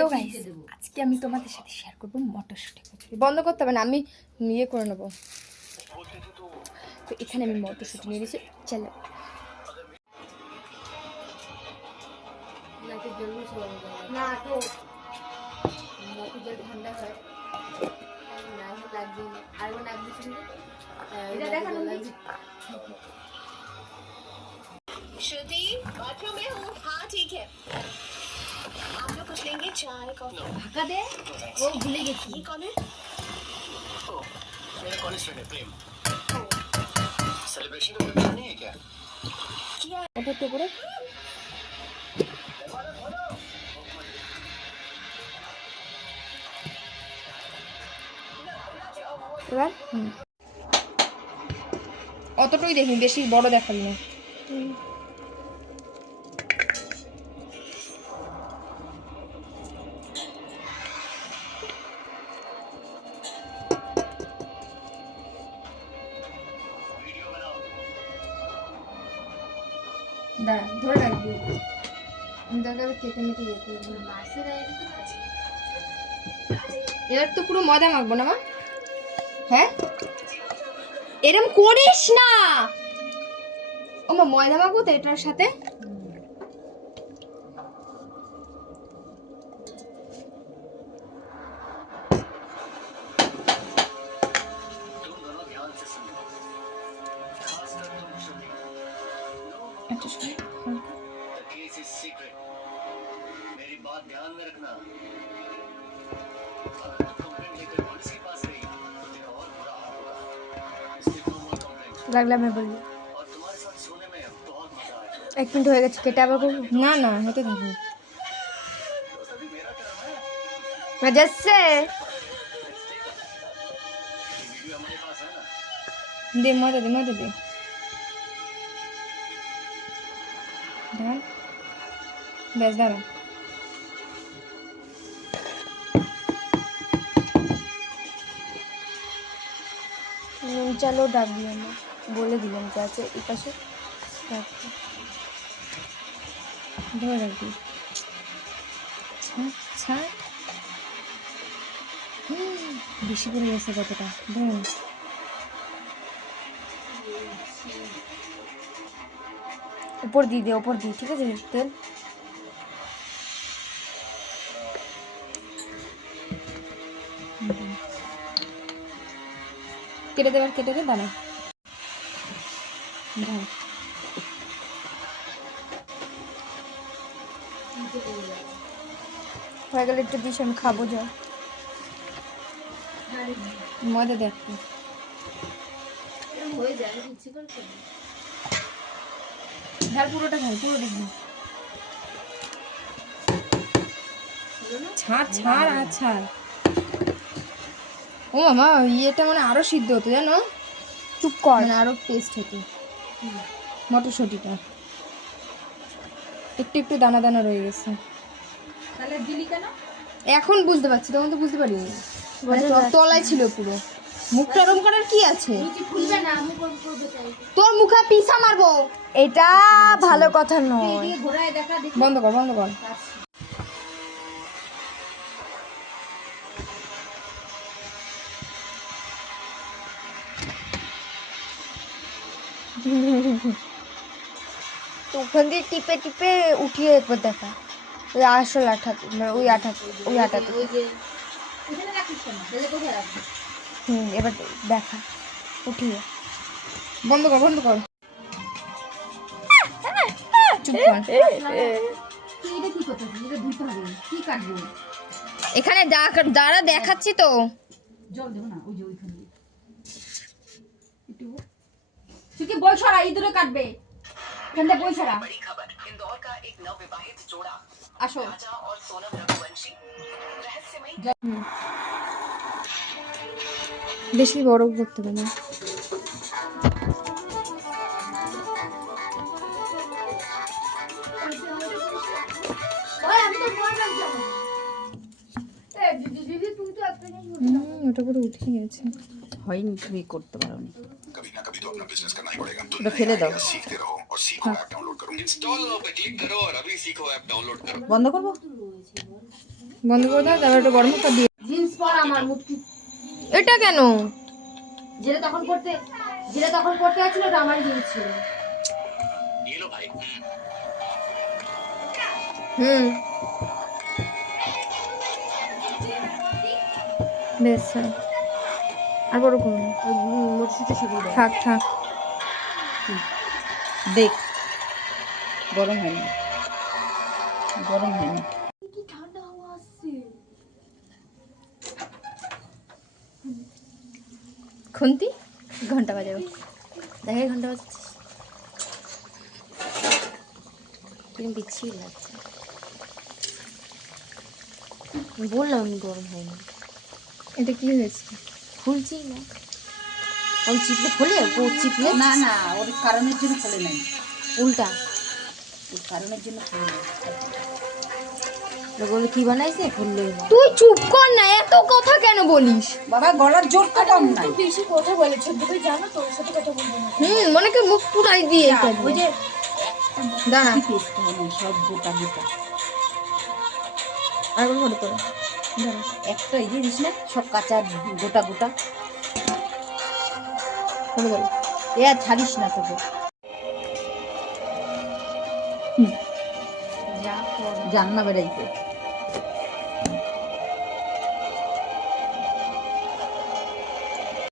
তো গাইস আজকে আমি তোমাদের সাথে শেয়ার করবো মটরশুঁটি কচুরি। বন্ধ করতে হবে না, আমি ইয়ে করে নেবো। তো এখানে আমি মটরশুঁটি নিয়ে নিয়েছি। চলো না তো ঠান্ডা হয় লাগবে আর লাগবে এটা দেখানো श्रुति बाथरूम में हूँ। हाँ ठीक है, आप लोग कुछ लेंगे? चाय कॉफी? ढका दे वो भूले गई। ये कौन है? मेरा कॉलेज फ्रेंड है प्रेम। सेलिब्रेशन का प्लान नहीं है क्या? किया है। ওটা তো করে এবার অতটুকুই দেখি, বেশি বড় দেখাবি না। দাঁড়া ধরে রাখবি, আমি দরকার কেটে মেটে ইয়ে করবো। এবার তো পুরো ময়দা মাখবো না মা? হ্যাঁ এরম করিস না। ও মা ময়দা মাখবো তো এটার সাথে। तुम दोनों ध्यान से सुनो, खासकर तुम श्रुति। আচ্ছা শোনো The case is secret. मेरी बात ध्यान में रखना। अगर तुम कंप्लेंट लेकर पुलिस के पास गई तो तेरा और बुरा हाल होगा। इसलिए no more complaint। লাগলে আমি বলবো। और तुम्हारे साथ सोने में बहुत मजा आएगा। 1 মিনিট হয়ে গেছে, কেটে আবার করবো। না না হতে থাকবে तो सभी मेरा टर्म है। না যাচ্ছে। ये वीडियो हमारे पास है ना। দে ময়দা দে ময়দা দে। দাঁড়া বেশ দাঁড়া। চলো ডাক দিই, আমরা বলে দিলাম যে আছে এই পাশে ধরে রাখবি। ছাড় বেশি করে গেছে কতটা ধর। উপর দিয়ে দে, উপর দিয়ে, ঠিক আছে তেল। কেটে দেবার কেটে দে, দাঁড়া হয়ে গেলে একটু দিস, আমি খাবো। যা ময়দা দেখ ঝাল পুরোটা খাই, পুরো দেখবি। ছাড় ছাড় আর ছাড়। ও মামা ইয়েটা মানে আরো সিদ্ধ হতো জানো। চুপ কর, মানে আরো টেস্ট হতো মটরশুঁটিটা। একটু একটু দানা দানা রয়ে গেছে। তাহলে দিলি কেন? এখন বুঝতে পারছি, তখন তো বুঝতে পারিনি। তলায় ছিল পুরো। মুখটা রম করার কি আছে? খুলবে না, আমি করবো চাই। তোর মুখে পিসা মারবো। এটা ভালো কথা নয়। দিয়ে ঘোরায় দেখা দেখি। বন্ধ কর বন্ধ কর। তো ওখান দিয়ে টিপে টিপে উঠিয়ে একবার দেখা, ওই আসল আঠা, মানে ওই আঠাতে ওই যে এখানে রাখিস কেন? তাহলে কোথায় রাখবি? এবার দেখা উঠিয়ে। বন্ধ কর বন্ধ কর। চুপ কর। তুই এটা কি করতেছিস? এটা ধুইতে হবে। কি কাটবো? এখানে দাঁড়া দেখাচ্ছি তো। জল দেবো না, ওই যে ওইখানে একটু। তুই কি বই ছড়া ইঁদুরে কাটবে? এখান থেকে বই ছড়া। बड़ी खबर, इंदौर का एक नवविवाहित जोड़ा আসো। राजा और सोनम रघुवंशी रहस्यमयी বেশি বড় করতে হবে না। ওটা পুরো উঠে গেছে। হয়নি, তুমি করতে পারো না। कभी ना कभी तो अपना बिजनेस करना ही पड़ेगा। तो ওটা ফেলে দাও। सीखते रहो और सीखो ऐप डाउनलोड करो। इंस्टॉल पे क्लिक करो और अभी सीखो ऐप डाउनलोड करो। বন্ধ করবো? বন্ধ করে দাও, তারপর একটু গরম মশলা দিয়ে। জিন্স পর আমার মুক্তি এটা কেন? যেটা তখন পড়তে যাচ্ছিল ওটা আমারই জিন্স ছিল। ये लो भाई। হুম, বেশ হ্যাঁ। আর বড় করুন, মরশুটা সরিয়ে দাও। থাক থাক। দেখ গরম হয়নি, গরম হয়নি। খুন্তি ঘন্টা বাজাবো, দেখে ঘন্টা বাজাচ্ছিস কিরম বিচ্ছিরি লাগছে। বললাম গরম হয়নি, এটা কি হয়েছে? খুলছি না। ওই চিপলে খোলে, ও চিপলে না না, ওর কারণের জন্য খোলে নাই, উল্টা ওর কারণের জন্য খোলে নাই। বলে কি বানাইছে, খুললোই না। তুই চুপ কর না, এত কথা কেন বলিস? বাবা গলার জোর তো কম নাই। বেশি কথা বলে ছোট ভাই, জানো তোর সাথে কথা বলবো না। মনে করে মুখ পুরাই দিয়ে ওই যে দাঁড়া, কি পেস্ট হলো সব গোটা গোটা, আর কোনো ফটো তোলো। একটা ইয়ে দিস না, সব কাঁচা গোটা গোটা। ফটো তোলো। এ আর ছাড়িস না তোকে, যা কর। জান্না বেড়াইতে